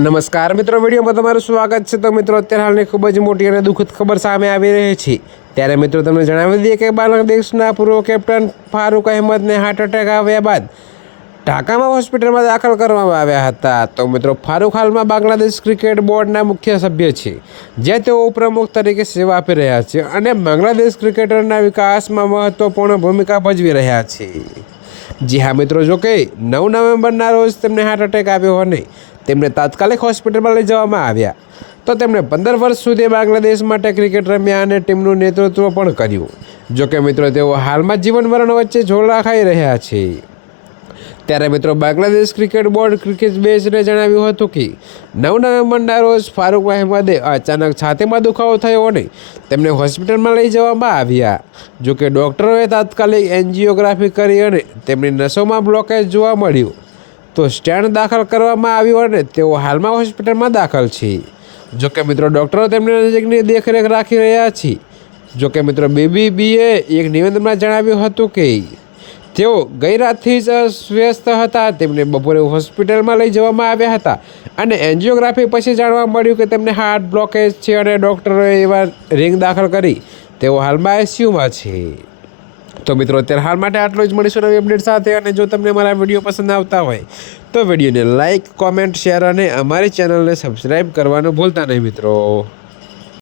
નમસ્કાર મિત્રો, વિડીયોમાં તમારું સ્વાગત છે। તો મિત્રો, અત્યારે હાલની ખૂબ જ મોટી અને દુઃખદ ખબર સામે આવી રહી છે। ત્યારે મિત્રો તમને જણાવી દઈએ કે બાંગ્લાદેશના પૂર્વ કેપ્ટન ફારૂક અહેમદને હાર્ટ એટેક આવ્યા બાદ ઢાકામાં હોસ્પિટલમાં દાખલ કરવામાં આવ્યા હતા। તો મિત્રો, ફારૂક હાલમાં બાંગ્લાદેશ ક્રિકેટ બોર્ડના મુખ્ય સભ્ય છે, જ્યાં તેઓ ઉપપ્રમુખ તરીકે સેવા આપી રહ્યા છે અને બાંગ્લાદેશ ક્રિકેટરના વિકાસમાં મહત્વપૂર્ણ ભૂમિકા ભજવી રહ્યા છે। જી હા મિત્રો, જોકે 9 નવેમ્બરના રોજ તેમને હાર્ટ એટેક આવ્યો અને તેમને તાત્કાલિક હોસ્પિટલમાં લઈ જવામાં આવ્યા। તો તેમણે 15 વર્ષ સુધી બાંગ્લાદેશ માટે ક્રિકેટ રમ્યા અને ટીમનું નેતૃત્વ પણ કર્યું। જોકે મિત્રો, તેઓ હાલમાં જીવન મરણ વચ્ચે ઝોલા ખાઈ રહ્યા છે। ત્યારે મિત્રો, બાંગ્લાદેશ ક્રિકેટ બોર્ડ ક્રિકેટ બેચને જણાવ્યું હતું કે 9 નવેમ્બરના રોજ ફારૂક અહેમદે અચાનક છાતીમાં દુખાવો થયો અને તેમને હોસ્પિટલમાં લઈ જવામાં આવ્યા। જોકે ડૉક્ટરોએ તાત્કાલિક એન્જિયોગ્રાફી કરી અને તેમની નસોમાં બ્લોકેજ જોવા મળ્યું, તો સ્ટેન્ટ દાખલ કરવામાં આવ્યું અને તેઓ હાલમાં હોસ્પિટલમાં દાખલ છે। જોકે મિત્રો, ડૉક્ટરો તેમની નજીકની દેખરેખ રાખી રહ્યા છે। જોકે મિત્રો, બીબીબીએ એક નિવેદનમાં જણાવ્યું હતું કે તેઓ ગઈ રાતથી જ અસ્વસ્થ હતા। તેમને બપોરે હોસ્પિટલમાં લઈ જવામાં આવ્યા હતા અને એન્જિયોગ્રાફી પછી જાણવા મળ્યું કે તેમને હાર્ટ બ્લોકેજ છે અને ડૉક્ટરોએ એવા રિંગ દાખલ કરી તેઓ હાલમાં આઈસીયુમાં છે। તો મિત્રો, અત્યારે હાલ માટે આટલું જ। મળીશું નવી અપડેટ સાથે। અને જો તમને મારા વિડીયો પસંદ આવતા હોય તો વિડીયોને લાઇક, કોમેન્ટ, શેર અને અમારી ચેનલને સબસ્ક્રાઈબ કરવાનું ભૂલતા નહીં મિત્રો।